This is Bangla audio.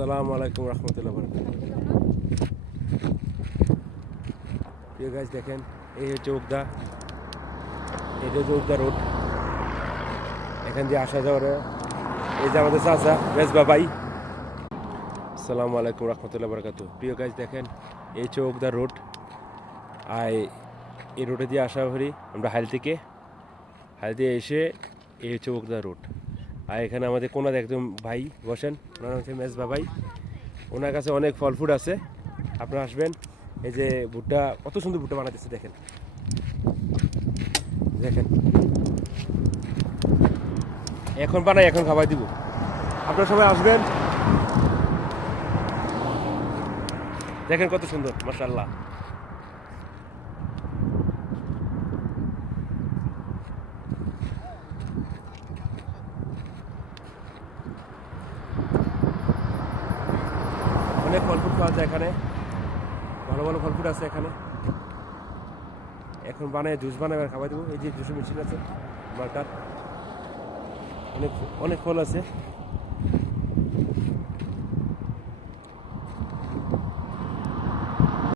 আসসালামু আলাইকুম রহমতুল্লাহ বারাকাতুহু। প্রিয় গাইস দেখেন, এই হচ্ছে উগদা, এটা হচ্ছে উগদা রোড। এখান দিয়ে আসা যাওয়ার এই যে আমাদের চাচা মেজবা ভাই। আসসালামু আলাইকুম রহমতুল্লাহ বারাকাতুহু। প্রিয় গাইস দেখেন, এই হচ্ছে উগদা রোড। আর এই রোডে দিয়ে আসা করি আমরা হাইল থেকে এসে এই হচ্ছে উগদা রোড। আর এখানে আমাদের কোনার একজন ভাই বসেন, ওনার হচ্ছে মেজবা ভাই। ওনার কাছে অনেক ফল ফুড আছে, আপনারা আসবেন। এই যে ভুট্টা, কত সুন্দর ভুট্টা বানাতেছে দেখেন দেখেন। এখন বানাই, এখন খাবার দিব, আপনারা সবাই আসবেন। দেখেন কত সুন্দর, মাশাআল্লাহ। অনেক ফল ফুড পাওয়া যায় এখানে, ভালো ভালো ফল ফুড আছে এখানে। এখন বানায় জুস বানাবে, খাবার দিব। এই যে জুসের মেশিন আছে মালটার, অনেক অনেক ফল আছে।